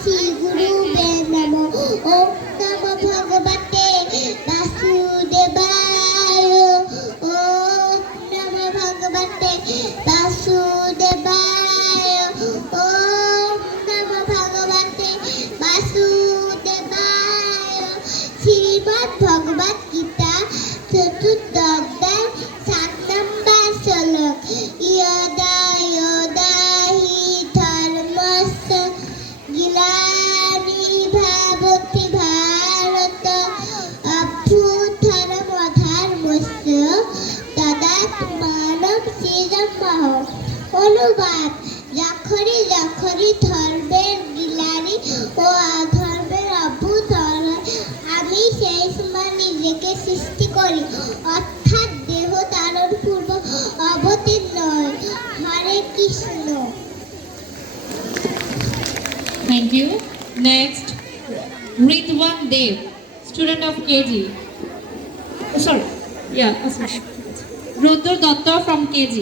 শ্রী গুরুবে নমো। ওম নমো ভগবতে বাসুদেবায়। ওম নমো ভগবতে বাসুদেবায়। ওম নমো ভগবতে বাসুদেবায়। শ্রীমদ্ ভগবত গীতা চতুর্থ অধ্যায় 7 নম্বর শ্লোক। ইয়দা ইয়দা হি ধর্মস্য গ্লানির্ভবতি ভারত অভ্যুত্থানমধর্মস্য তদাত্মাनं সৃজাম্যহम्। অনুবাদ: যখনই যখনই ধর্মের গ্লানি ও অধর্মের অভ্যুত্থান হয়, আমি সেই সময় নিজেকে সৃষ্টি করি, অর্থাৎ দেহ ধারণ পূর্বক অবতীর্ণ হয়। হরে Krishna. Thank you. Next, Ridwan Dev, student of KG. Sorry, yeah, Rudra Datta from KG.